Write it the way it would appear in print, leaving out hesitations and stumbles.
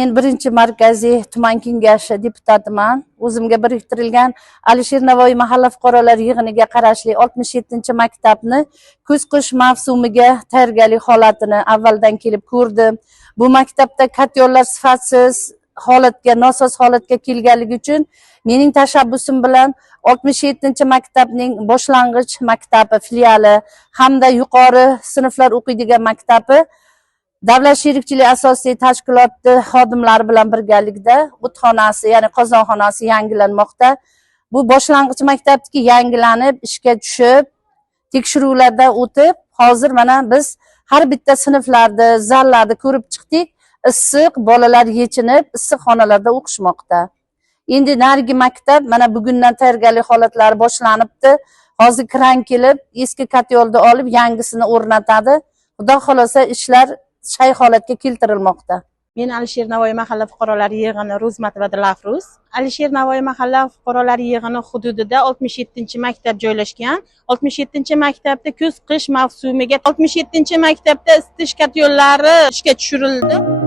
Men birinchi markaziy tuman kengashi deputatiman. O'zimga biriktirilgan Alisher Navoiy mahalla fuqarolar yig'iniga qarashli 67 maktabni kuz-qish mavsumiga tayyorgarlik holatini avvaldan kelib ko'rdim. Bu maktabda katyonlar sifatsiz holatga, nosoz holatga kelganligi uchun mening tashabbusim bilan 67 maktabning boshlang'ich maktabi filiali hamda yuqori sinflar o'qiydigan maktabi davlat sherikchilik asosiy tashkiloti xodimlari bilan birgalikda o'txonasi, ya'ni qozonxonasi yangilanmoqda. Bu boshlang'ich maktabki yangilanib, ishga tushib, tekshiruvlardan o'tib, hozir mana biz har bitta sinflarni, zallarni ko'rib chiqdik. Issiq, bolalar yechinib, issiq xonalarda o'qishmoqda. Endi narigi maktab mana bugundan tayyorgarlik holatlari boshlanibdi. Hozir kran kelib, eski katyolni olib, yangisini o'rnatadi. Xudo xolasa ishlar shay holatga keltirilmoqda. Men Alisher Navoiy mahalla fuqarolar yig'ini Ro'zmatova Dilafruz. Alisher Navoiy mahalla fuqarolar yig'ini hududida 67-maktab joylashgan. 67-maktabda kuz-qish mavsumiga 67-maktabda isitish katyollari ishga tushirildi.